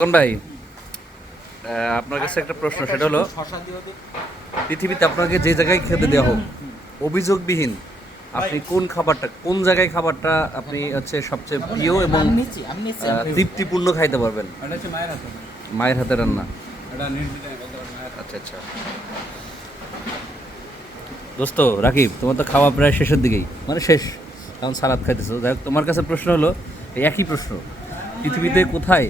ভাই, আপনার কাছে একটা প্রশ্ন, সেটা হলো পৃথিবীতে আপনাকে যে জায়গায় খেতে দেওয়া হোক অভিযোগবিহীন, আপনি কোন খাবারটা, কোন জায়গায় খাবারটা আপনি হচ্ছে সবচেয়ে প্রিয় এবং তৃপ্তিপূর্ণ খাইতে পারবেন? মায়ের হাতে রান্না। আচ্ছা আচ্ছা দোস্ত রাকিব, তোমার তো খাওয়া প্রায় শেষের দিকেই, মানে শেষ, কারণ সালাদ খাইতেছো। যাই হোক, তোমার কাছে প্রশ্ন হলো এই একই প্রশ্ন, পৃথিবীতে কোথায়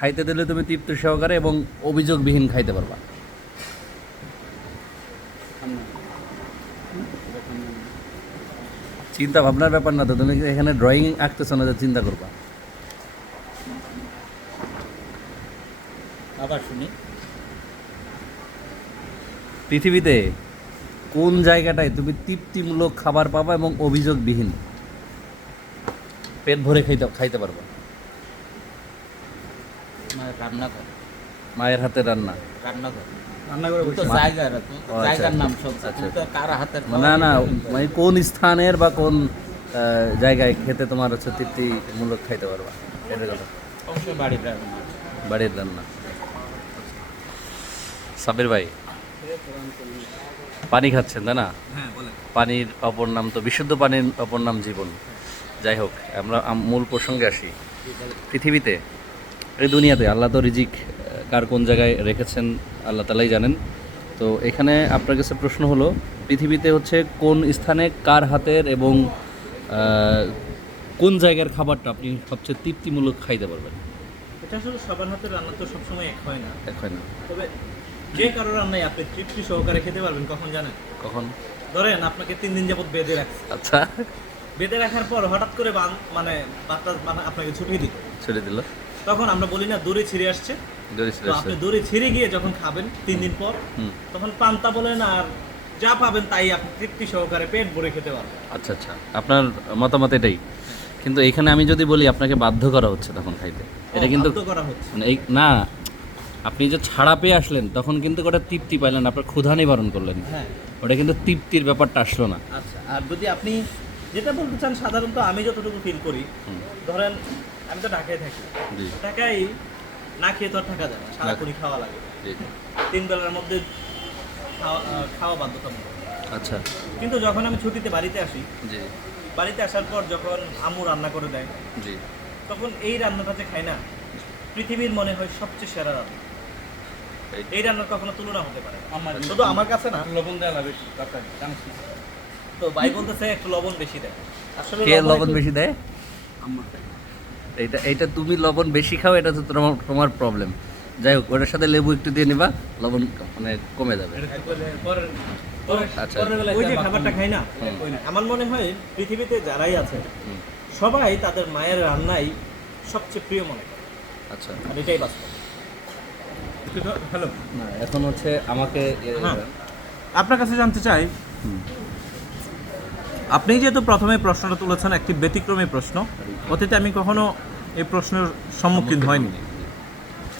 খাইতে দিলে তুমি তৃপ্তি সহকারে এবং অভিযোগবিহীন খাইতে পারবা? চিন্তা ভাবনার ব্যাপার না তো, তুমি এখানে ড্রয়িং আঁকতেছো না যে চিন্তা করবা। আবার শুনি। পৃথিবীতে কোন জায়গাটায় তুমি তৃপ্তিমূলক খাবার পাবা এবং অভিযোগবিহীন পেট ভরে খাইতে পারবা? রান্না করে, মায়ের হাতে রান্না। রান্না করে, রান্না করে তো জায়গার জায়গার নাম সব। আচ্ছা, কার হাতের? না না, মানে কোন স্থানের বা কোন জায়গায় খেতে তোমার হচ্ছে তৃপ্তিমূলক খাইতে পারবা, এটা গেল অবশ্যই বাড়ির রান্না। বাড়ির রান্না। সাবির ভাই, পানি খাচ্ছেন তাই না? হ্যাঁ বলেন। পানির অপর নাম তো, বিশুদ্ধ পানির অপর নাম জীবন। যাই হোক, আমরা মূল প্রসঙ্গে আসি। পৃথিবীতে, এই দুনিয়াতে আল্লাহ তো রিজিক কার কোন জায়গায় রেখেছেন আল্লাহ তালাই জানেন। তো এখানে আপনার কাছে প্রশ্ন হলো, পৃথিবীতে হচ্ছে কোন স্থানে কার হাতের এবং কোন জায়গার খাবারটা আপনি সবচেয়ে তৃপ্তিমূলক খাইতে পারবেন? এটা আসলে সবার হাতের রান্না তো সবসময় এক হয় না। এক হয় না। তবে যে কারো রান্নাই আপনি তৃপ্তি সহকারে খেতে পারবেন কখন জানেন? কখন? ধরেন আপনাকে 3 দিন যাবত বেঁধে রাখছে। আচ্ছা, বেঁধে রাখার পর হঠাৎ করে মানে আপনাকে ছুটিয়ে দিল, ছেড়ে দিল, তখন আমরা বলি না দড়ি ছিঁড়ে আসছে। তো আপনি দড়ি ছিঁড়ে গিয়ে যখন খাবেন 3 দিন পর, তখন পান্তা বলেন আর যা পাবেন তাই আপনি তৃপ্তি সহকারে পেট ভরে খেতে পারবেন। আচ্ছা আচ্ছা, আপনার মতামত এটাই। কিন্তু এখানে আমি যদি বলি আপনাকে বাধ্য করা হচ্ছে তখন খাইতে, এটা কিন্তু বাধ্য করা হচ্ছে মানে এই না, আপনি যে ছাড়া পেয়ে আসলেন তখন কিন্তু ওটা তৃপ্তি পাইলেন, আপনার ক্ষুধা নিবারণ করলেন, হ্যাঁ। ওটা কিন্তু তৃপ্তির ব্যাপারটা আসলো না। আচ্ছা, আর যদি আপনি যেটা বলতে চান, সাধারণত আমি যতটুকু ফিল করি, ধরেন আমি তো ঢাকায় থাকি, জি ঢাকায় না খেয়ে তো আর থাকা যায় না, সারাক্ষণই খাওয়া লাগে। জি। 3 বেলার মধ্যে খাওয়া বাধ্যতামূলক। আচ্ছা। কিন্তু যখন আমি ছুটিতে বাড়িতে আসি, জি বাড়িতে আসার পর যখন আম্মু রান্না করে দেয়, জি। তখন এই রান্নাটা যে খাই না, পৃথিবীর মনে হয় সবচেয়ে সেরা রান্না। এই রান্নার কখনো তুলনা হতে পারে না। শুধু আমার কাছে না, লবণ দেওয়া লাগবে তো ভাই বলতেছে একটু লবণ বেশি দেয়। আসলে কে লবণ বেশি দেয়? এইটা তুমি লবণ বেশি খাও, এটা তো তোমার প্রবলেম। যাই হোক, ওটার সাথে লেবু একটু দিয়ে নিবা, লবণ মানে কমে যাবে। আচ্ছা। ওই যে খাবারটা খাই না, আমার মনে হয় পৃথিবীতে যারাই আছে সবাই তাদের মায়ের রান্নাই সবচেয়ে প্রিয় মনে করে। আচ্ছা, আর এটাই বাস্তব। হ্যালো, না এখন হচ্ছে আমাকে আপনার কাছে জানতে চাই, আপনি যেহেতু প্রথমে প্রশ্নটা তুলেছেন, একটি ব্যতিক্রমী প্রশ্ন, অতীতে আমি কখনো এই প্রশ্নের সম্মুখীন হয়নি।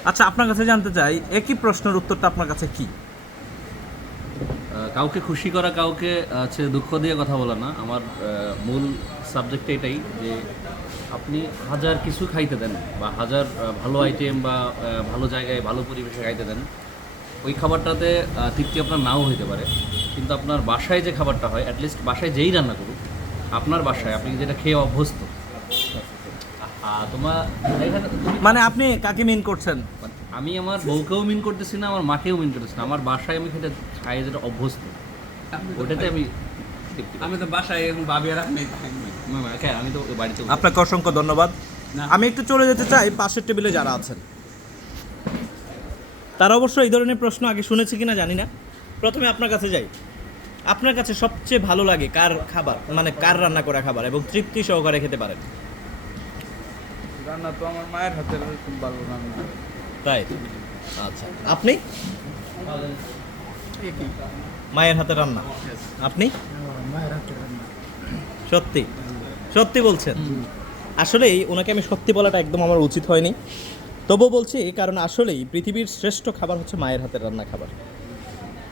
আচ্ছা, আপনার কাছে জানতে চাই, একই প্রশ্নের উত্তরটা আপনার কাছে কি? কাউকে খুশি করা, কাউকে হচ্ছে দুঃখ দিয়ে কথা বলা না, আমার মূল সাবজেক্ট এটাই যে আপনি হাজার কিছু খাইতে দেন বা হাজার ভালো আইটেম বা ভালো জায়গায় ভালো পরিবেশে খাইতে দেন, ওই খাবারটাতে তৃপ্তি আপনার নাও হইতে পারে, কিন্তু আপনার বাসায় যে খাবারটা হয়, অ্যাটলিস্ট বাসায় যেই রান্না করুক, আপনার বাসায় আপনি যেটা খেয়ে অভ্যস্ত, তোমার এখানে মানে আপনি কাকে মিন করছেন? আমি আমার বউকেও মিন করতেছি না, আমার মাকেও মিন করতেছি না, আমার বাসায় আমি খেতে খাই যেটা অভ্যস্ত, ওটাতে আমি তো বাসায় এখন ভাবি আর আপনি আমি তো বাড়িতে। আপনাকে অসংখ্য ধন্যবাদ। আমি একটু চলে যেতে চাই পাশের টেবিলে যারা আছেন, তারা অবশ্য এই ধরনের প্রশ্ন আগে শুনেছে কিনা জানি না। প্রথমে আপনার কাছে যাই, আপনার কাছে সবচেয়ে ভালো লাগে কার খাবার, মানে কার রান্না করা খাবার এবং তৃপ্তি সহকারে খেতে পারেন? রান্না তো আমার মায়ের হাতের খুব ভালো রান্না। তাই? আচ্ছা, আপনি? মায়ের হাতে রান্না। আপনি? সত্যি সত্যি বলছেন? আসলেই ওনাকে আমি সত্যি বলাটা একদম আমার উচিত হয়নি, তবুও বলছি, কারণ আসলেই পৃথিবীর শ্রেষ্ঠ খাবার হচ্ছে মায়ের হাতের রান্না খাবার।